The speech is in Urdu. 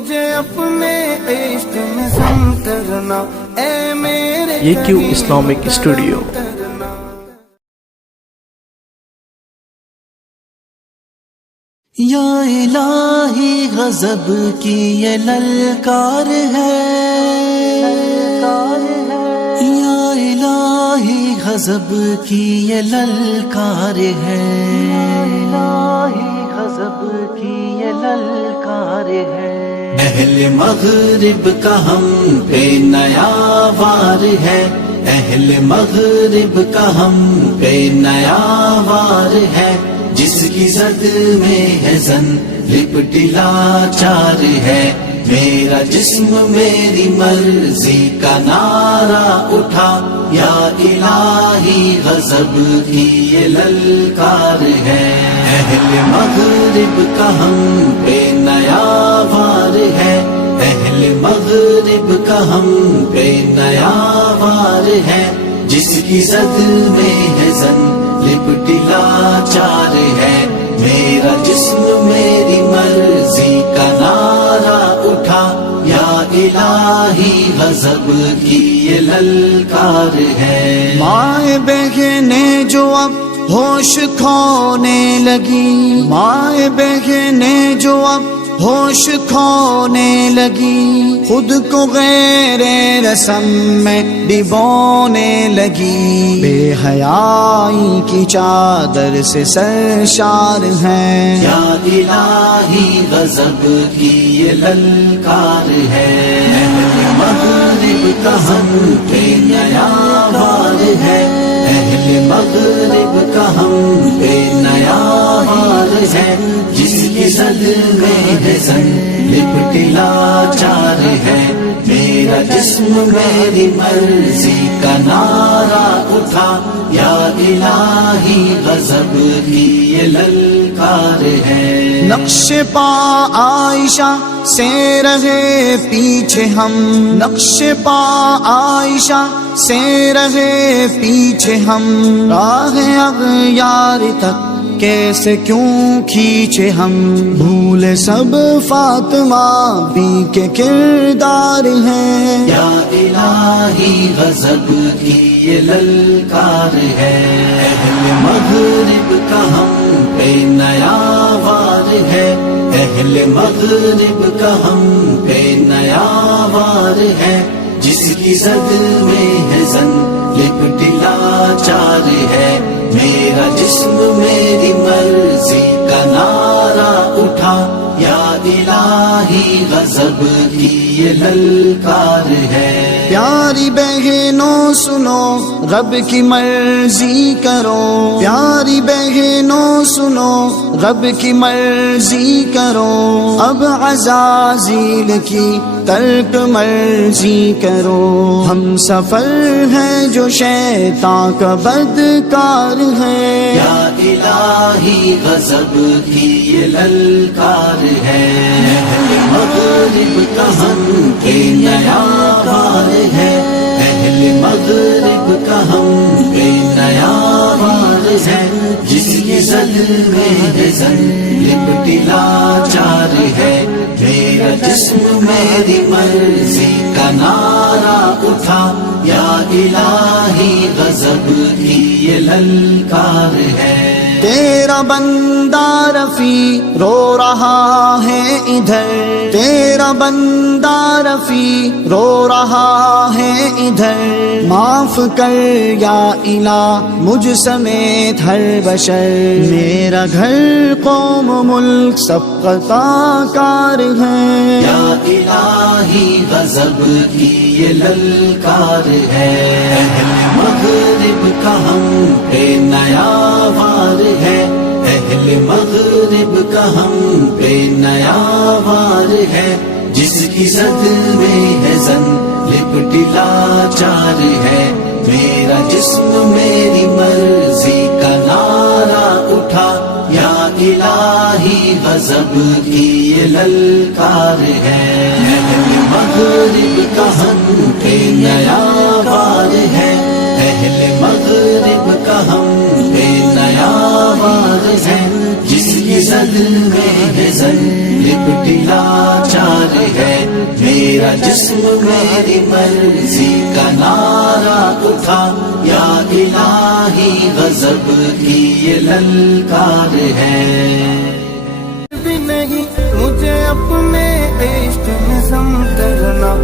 مجھے اپنے عشق میں سم کرنا اے میرے AQ Islamic Studio. یا الہی غضب کی یہ للکار ہے، یا الہی غضب کی یہ للکار ہے، غضب کی یہ للکار ہے۔ اہل مغرب کا ہم پہ نیا وار ہے، اہل مغرب کا ہم پہ نیا وار ہے، جس کی زد میں ہے زن لپٹی لاچار ہے، میرا جسم میری مرضی کا نعرہ اٹھا، یا الہی غضب کی یہ للکار ہے۔ اہل مغرب کا ہم پہ نیا وار ہے، اہل مغرب کا ہم پہ نیا وار ہے، جس کی زد میں ہے زن لپٹی لاچار ہے، میرا جسم میری مرضی کا نعرہ اٹھا، یا الہی غضب کی یہ للکار ہے۔ مائیں بہنیں جو اب ہوش کھونے لگی، مائیں بہنیں جو اب ہوش کھونے لگی، خود کو غیر رسم میں ڈبونے لگی، بے حیائی کی چادر سے سرشار ہیں، یا الہی غضب کی یہ للکار ہے۔ اہل مغرب کا ہم پہ نیا وار ہے، اہل مغرب کا ہم پہ نیا وار ہے، جس کی زد میں ہے زن لپٹی لاچار ہے، میرا جسم میری مرضی کا نعرہ اٹھا، یا الہی غضب کی یہ للکار ہے۔ نقش پا عائشہ سے رہے پیچھے ہم، نقش پا عائشہ سے رہے پیچھے ہم، راہ اغیار تک کیسے کیوں کھینچے ہم، بھولے سب فاطمہ بی کے کردار ہیں، یا الہی غضب کی یہ للکار ہے۔ اہل مغرب کا ہم پہ نیا وار ہے، اہل مغرب کا ہم پہ نیا وار ہے، جس کی زد میں ہے زن لپٹی لاچار ہے، میرا جسم میری مرضی کا نعرہ اٹھا، یا الہی غضب کی یہ للکار ہے۔ پیاری بہنوں سنو رب کی مرضی کرو، پیاری بہنوں سنو رب کی مرضی کرو، اب عزازیل کی ترک مرضی کرو، ہم سفر ہیں جو شیطان کا بدکار ہے، یا الہی غضب کی یہ للکار ہے۔ اہل مغرب کا ہم پہ نیا وار ہے، اہل مغرب کا ہم پہ نیا وار ہے، جس کی زد میں ہے زن لپٹی لاچار ہے، میرا جسم میری مرضی کا نعرہ اٹھا، یا الہی غضب کی یہ للکار ہے۔ تیرا بندہ رفیع رو رہا ہے ادھر، تیرا بندہ رفیع رو رہا ہے ادھر، معاف کر یا الہ مجھ سمیت ہر بشر، میرا گھر قوم ملک سب قطع کار ہے، یا الہی غضب کی یہ للکار ہے۔ اہل مغرب کا ہم پہ نیا وار ہے، اہل مغرب کا ہم پہ نیا وار ہے، جس کی زد میں ہے زن لپٹی لاچار ہے، میرا جسم میری مرضی کا نعرہ اٹھا، یا الہی غضب کی یہ للکار ہے۔ اہل مغرب کا ہم پہ نیا وار ہے، اہل مغرب کا ہم پہ نیا وار ہے، جس کی زد میں ہے زن لپٹی لاچار ہے، میرا جسم میری مرضی کا نعرہ اٹھا، یا الہی غضب کی یہ للکار ہے۔ بھی نہیں مجھے اپنے عشق میں سم کرنا،